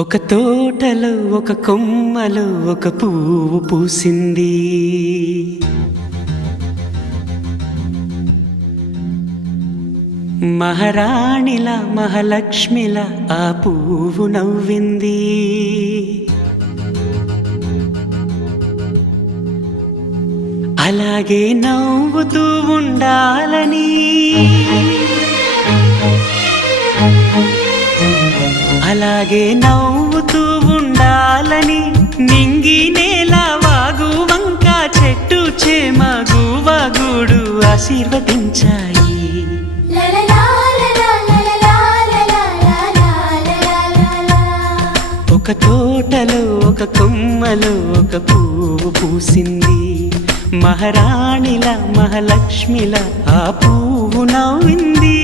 ఒక తోటలో ఒక కొమ్మలో ఒక పువ్వు పూసింది. మహారాణిలా మహాలక్ష్మిలా ఆ పువ్వు నవ్వింది. అలాగే నవ్వుతూ ఉండాలని, అలాగే నవ్వుతూ ఉండాలని నింగి నేల వాగు వంక చెట్టు చేమ గువగూడు ఆశీర్వదించాయి. ఒక తోటలో ఒక కొమ్మలో ఒక పువ్వు పూసింది. మహారాణిలా మహాలక్ష్మిలా ఆ పువ్వు నవ్వింది.